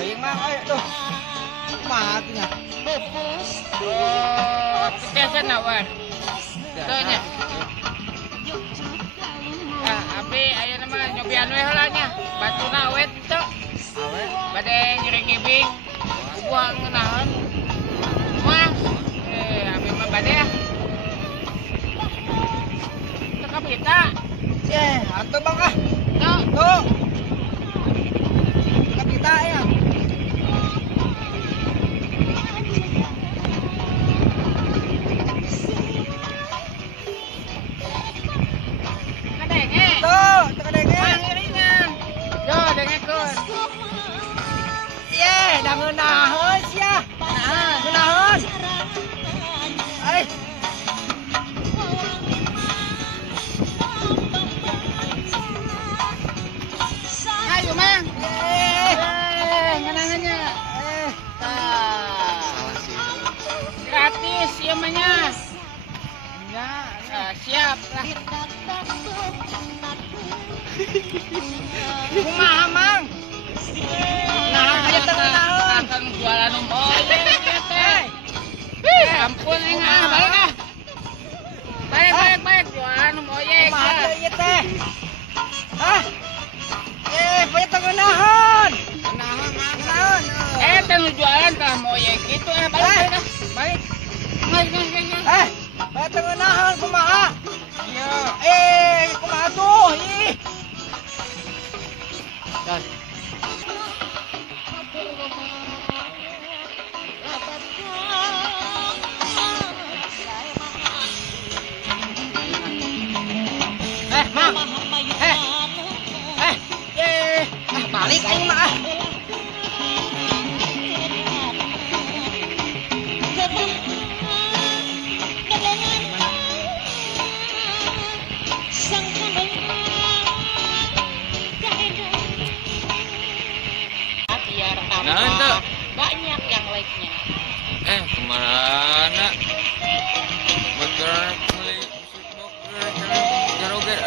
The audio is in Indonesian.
yang mang ayo tuh. Matinya. Oh, ketesan awal. Tanya. Abi ayo nama nyobian we heula nya. Batuna awet teu. Awet. Bade nyeri kibing. Buang ngeunaheun. Mah. Abi mah bade ya. Teu kapita. Anto bang ah. Tuh. Tuh. Kita ya. Kadenge. Tuh, kadenge. Pangiringan. Yo dengekeun. Da ngeunaheun sia. Nah, Ngeunaheun. Ai. ayo mang. Ngenangannya. Salah sih. Gratis ya mahnya. Siap lah. Kumaha mang? Nah, aya teu ngeunaheun. Akan jualan oye teh. Ampun ing balik ah. Balik jualan oye. Kumaha teu ieu teh? Hah? Poe teu ngeunaheun. Ngeunaheun. Teh nu jualan tah oye gitu balik dah. Balik. Ngai. Poe teu ngeunaheun kumaha? Iya. Kumaha tuh? Ih. Dan Mang. Balik aing mah ah. biar tambah Nah, itu. banyak yang like-nya. Kemana? Bergerak mulai musik bergerak, joget,